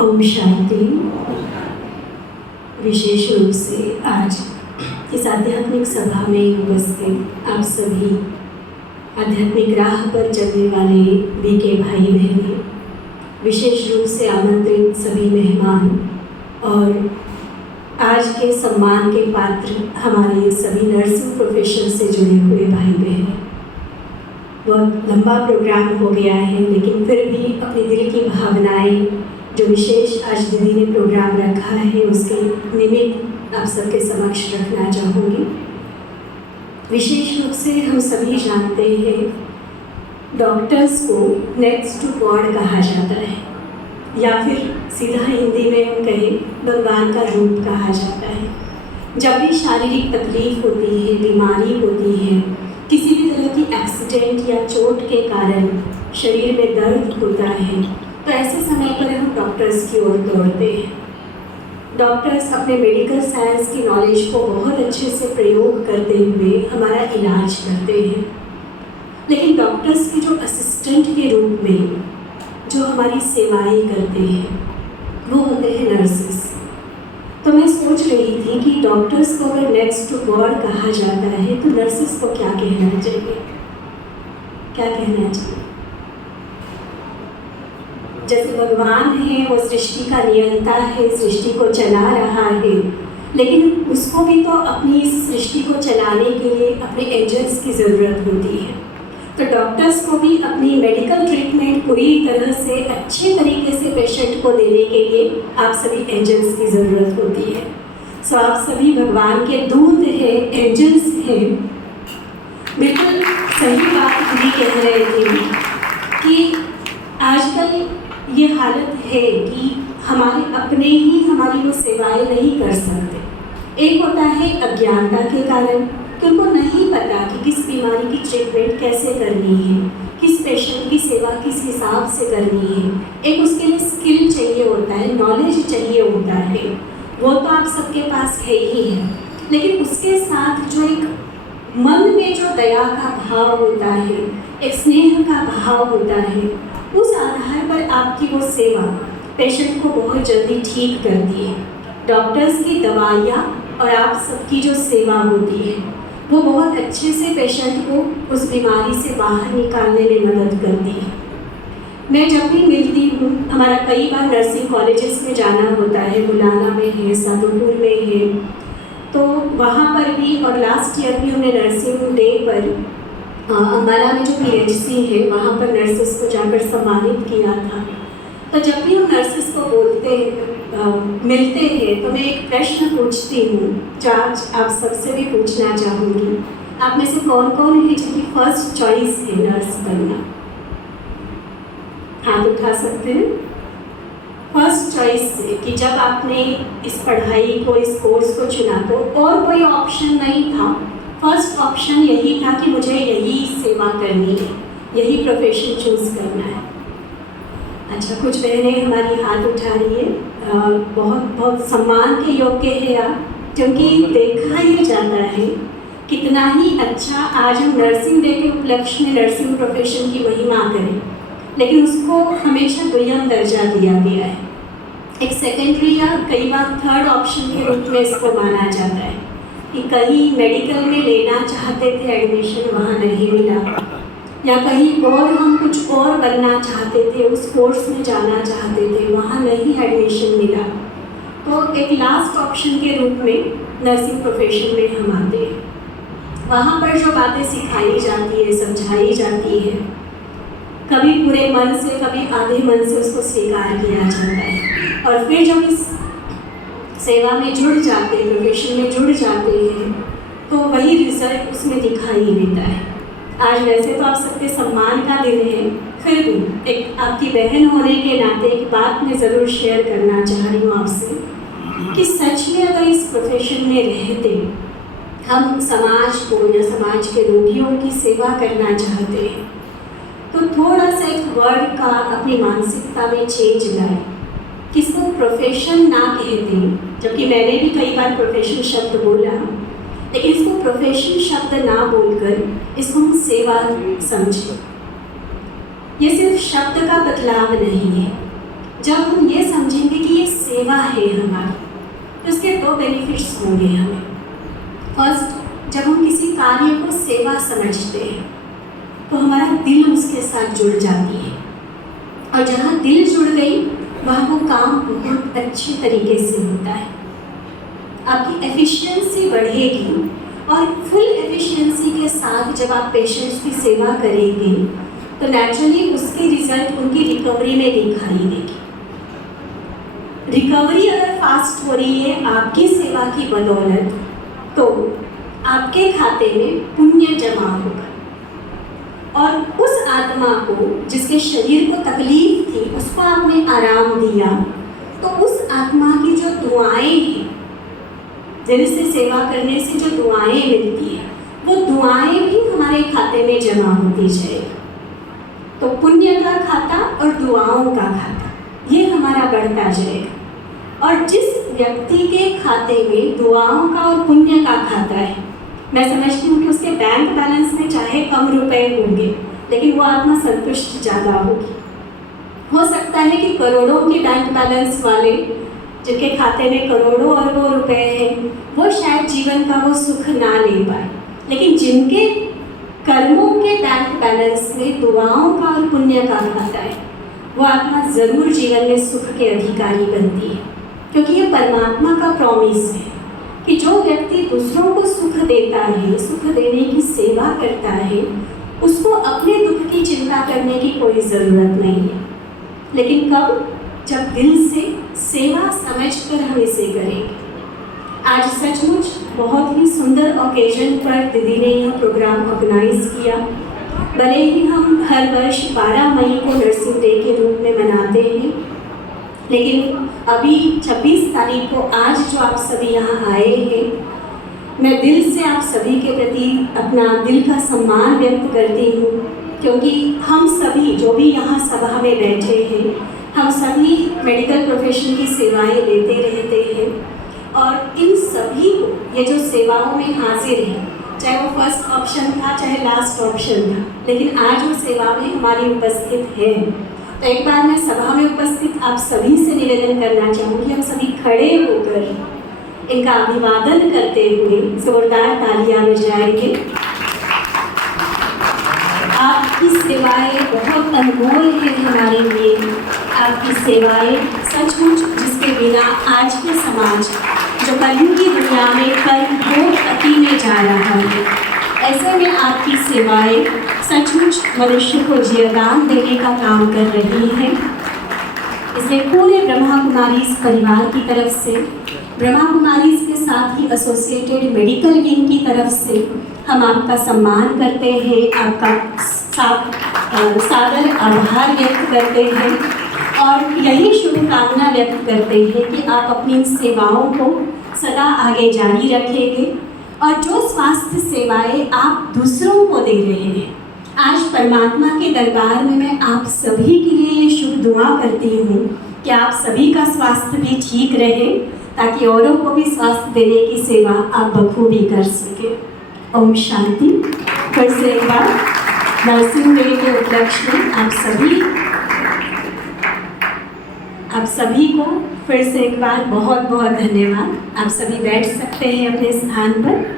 ओम शांति। विशेष रूप से आज इस आध्यात्मिक सभा में उपस्थित आप सभी आध्यात्मिक राह पर चलने वाले वीके भाई बहनें, विशेष रूप से आमंत्रित सभी मेहमान और आज के सम्मान के पात्र हमारे सभी नर्सिंग प्रोफेशन से जुड़े हुए भाई बहन। बहुत लंबा प्रोग्राम हो गया है, लेकिन फिर भी अपने दिल की भावनाएं जो विशेष आज दीदी ने प्रोग्राम रखा है उसके निमित्त आप सबके समक्ष रखना चाहूँगी। विशेष रूप से हम सभी जानते हैं डॉक्टर्स को नेक्स्ट टू गॉड कहा जाता है, या फिर सीधा हिंदी में हम कहें भगवान का रूप कहा जाता है। जब भी शारीरिक तकलीफ होती है, बीमारी होती है, किसी भी तरह की एक्सीडेंट या चोट के कारण शरीर में दर्द होता है, तो ऐसे समय पर हम डॉक्टर्स की ओर दौड़ते हैं। डॉक्टर्स अपने मेडिकल साइंस की नॉलेज को बहुत अच्छे से प्रयोग करते हुए हमारा इलाज करते हैं, लेकिन डॉक्टर्स के जो असिस्टेंट के रूप में जो हमारी सेवाएं करते हैं वो होते हैं नर्सेस। तो मैं सोच रही थी कि डॉक्टर्स को अगर नेक्स्ट टू गॉड कहा जाता है तो नर्सेस को क्या कहना चाहिए, क्या कहना चाहिए? जैसे भगवान है, वो सृष्टि का नियंता है, सृष्टि को चला रहा है, लेकिन उसको भी तो अपनी सृष्टि को चलाने के लिए अपने एंजल्स की ज़रूरत होती है। तो डॉक्टर्स को भी अपनी मेडिकल ट्रीटमेंट पूरी तरह से अच्छे तरीके से पेशेंट को देने के लिए आप सभी एंजल्स की ज़रूरत होती है। सो आप सभी भगवान के दूत हैं, एंजल्स हैं। बिल्कुल सही बात भी कह रहे थे कि आजकल ये हालत है कि हमारे अपने ही हमारी वो सेवाएं नहीं कर सकते। एक होता है अज्ञानता के कारण कि उनको नहीं पता कि किस बीमारी की ट्रीटमेंट कैसे करनी है, किस पेशेंट की सेवा किस हिसाब से करनी है। एक उसके लिए स्किल चाहिए होता है, नॉलेज चाहिए होता है, वो तो आप सबके पास है ही है, लेकिन उसके साथ जो एक मन में जो दया का भाव होता है, एक स्नेह का भाव होता है, उस आधार पर आपकी वो सेवा पेशेंट को बहुत जल्दी ठीक करती है। डॉक्टर्स की दवाइयाँ और आप सबकी जो सेवा होती है वो बहुत अच्छे से पेशेंट को उस बीमारी से बाहर निकालने में मदद करती है। मैं जब भी मिलती हूँ, हमारा कई बार नर्सिंग कॉलेजेस में जाना होता है, बुलाना में है, साधुपुर में है, तो वहाँ पर भी, और लास्ट ईयर भी हमने नर्सिंग डे पर अम्बाला में जो PHC है वहाँ पर नर्सेस को जाकर सम्मानित किया था। तो जब भी हम नर्सेस को मिलते हैं तो मैं एक प्रश्न पूछती हूँ जो आज आप सबसे भी पूछना चाहूँगी। आप में से कौन कौन है जिनकी फर्स्ट चॉइस है नर्स बनना? हाथ उठा सकते हैं। फर्स्ट चॉइस है कि जब आपने इस पढ़ाई को, इस कोर्स को चुना तो और कोई ऑप्शन नहीं था, फर्स्ट ऑप्शन यही था कि मुझे यही सेवा करनी है, यही प्रोफेशन चूज़ करना है। अच्छा, कुछ बहनें हमारी हाथ उठा रही है। बहुत बहुत सम्मान के योग्य है आप, क्योंकि देखा ही जाता है कितना ही अच्छा आज हम नर्सिंग डे के उपलक्ष्य में नर्सिंग प्रोफेशन की महिमा करें, लेकिन उसको हमेशा दुय्यम दर्जा दिया गया है। एक सेकेंडरी या कई बार थर्ड ऑप्शन के रूप में इसको माना जाता है कि कहीं मेडिकल में लेना चाहते थे एडमिशन, वहाँ नहीं मिला, या कहीं और हम कुछ और बनना चाहते थे, उस कोर्स में जाना चाहते थे, वहाँ नहीं एडमिशन मिला, तो एक लास्ट ऑप्शन के रूप में नर्सिंग प्रोफेशन में हम आते हैं। वहाँ पर जो बातें सिखाई जाती है, समझाई जाती है, कभी पूरे मन से, कभी आधे मन से उसको स्वीकार किया जाता है, और फिर जब इस सेवा में जुड़ जाते हैं, प्रोफेशन में जुड़ जाते हैं, तो वही रिजल्ट उसमें दिखाई देता है। आज वैसे तो आप सबके सम्मान का दिन है, फिर भी एक आपकी बहन होने के नाते एक बात मैं ज़रूर शेयर करना चाह रही हूँ आपसे कि सच में अगर इस प्रोफेशन में रहते हम समाज को या समाज के रोगियों की सेवा करना चाहते हैं, तो थोड़ा सा एक वर्ड का अपनी मानसिकता में चेंज लाए, किसको प्रोफेशन ना कहते, जबकि मैंने भी कई बार प्रोफेशन शब्द बोला, लेकिन इसको प्रोफेशन शब्द ना बोलकर इसको हम सेवा समझें। ये सिर्फ शब्द का बदलाव नहीं है, जब हम ये समझेंगे सेवा है हमारी, तो उसके 2 बेनिफिट्स होंगे हमें। फर्स्ट, जब हम किसी कार्य को सेवा समझते हैं तो हमारा दिल उसके साथ जुड़ जाती है, और जहाँ दिल जुड़ गई वहाँ वो काम बहुत अच्छे तरीके से होता है। आपकी एफिशिएंसी बढ़ेगी, और फुल एफिशिएंसी के साथ जब आप पेशेंट्स की सेवा करेंगे तो नेचुरली उसके रिजल्ट उनकी रिकवरी में दिखाई देगी। रिकवरी अगर फास्ट हो रही है आपकी सेवा की बदौलत, तो आपके खाते में पुण्य जमा होगा, और उस आत्मा को जिसके शरीर को तकलीफ थी उसको आपने आराम दिया, तो उस आत्मा की जो दुआएं हैं, दिल से सेवा करने से जो दुआएं मिलती है, वो दुआएं भी हमारे खाते में जमा होती जाएगी। तो पुण्य का खाता और दुआओं का खाता ये हमारा बढ़ता जाएगा। और जिस व्यक्ति के खाते में दुआओं का और पुण्य का खाता है, मैं समझती हूँ कि उसके बैंक बैलेंस में चाहे कम रुपए होंगे, लेकिन वो आत्मा संतुष्ट ज़्यादा होगी। हो सकता है कि करोड़ों के बैंक बैलेंस वाले, जिनके खाते में करोड़ों अरबों रुपए हैं, वो शायद जीवन का वो सुख ना ले पाए, लेकिन जिनके कर्मों के बैंक बैलेंस में दुआओं का और पुण्य का खाता है, वो आत्मा ज़रूर जीवन में सुख के अधिकारी बनती है। क्योंकि ये परमात्मा का प्रॉमिस है कि जो व्यक्ति दूसरों को सुख देता है, सुख देने की सेवा करता है, उसको अपने दुख की चिंता करने की कोई ज़रूरत नहीं है। लेकिन कब? जब दिल से सेवा समझकर हम इसे करेंगे। आज सचमुच बहुत ही सुंदर ओकेजन पर दीदी ने यह प्रोग्राम ऑर्गेनाइज किया। भले ही हम हर वर्ष 12 मई को नर्सिंग डे के रूप में मनाते हैं, लेकिन अभी 26 तारीख को आज जो आप सभी यहाँ आए हैं, मैं दिल से आप सभी के प्रति अपना दिल का सम्मान व्यक्त करती हूँ, क्योंकि हम सभी जो भी यहाँ सभा में बैठे हैं, हम सभी मेडिकल प्रोफेशन की सेवाएं लेते रहते हैं, और इन सभी को ये जो सेवाओं में हाजिर है, चाहे वो फर्स्ट ऑप्शन था चाहे लास्ट ऑप्शन था, लेकिन आज वो सेवा में हमारी उपस्थित है। तो एक बार मैं सभा में उपस्थित आप सभी से निवेदन करना चाहूँगी, हम सभी खड़े होकर इनका अभिवादन करते हुए जोरदार तालियां बजाएंगे। आपकी सेवाएं बहुत अनमोल है हमारे लिए। आपकी सेवाएं सचमुच जिसके बिना आज के समाज जो कलयुग की दुनिया में कर्म भोग अति में जा रहा है, ऐसे में आपकी सेवाएं सचमुच मनुष्य को जीवदान देने का काम कर रही हैं। इसलिए पूरे ब्रह्मा कुमारीज परिवार की तरफ से, ब्रह्मा कुमारीज के साथ ही एसोसिएटेड मेडिकल विंग की तरफ से हम आपका सम्मान करते हैं, आपका सादर आभार व्यक्त करते हैं, और यही शुभकामना व्यक्त करते हैं कि आप अपनी सेवाओं को सदा आगे जारी रखेंगे, और जो स्वास्थ्य सेवाएं आप दूसरों को दे रहे हैं, आज परमात्मा के दरबार में मैं आप सभी के लिए ये शुभ दुआ करती हूँ कि आप सभी का स्वास्थ्य भी ठीक रहे, ताकि औरों को भी स्वास्थ्य देने की सेवा आप बखूबी कर सके। ओम शांति। फिर से एक बार नर्सिंग डे के उपलक्ष्य में आप सभी को फिर से एक बार बहुत बहुत धन्यवाद। आप सभी बैठ सकते हैं अपने स्थान पर।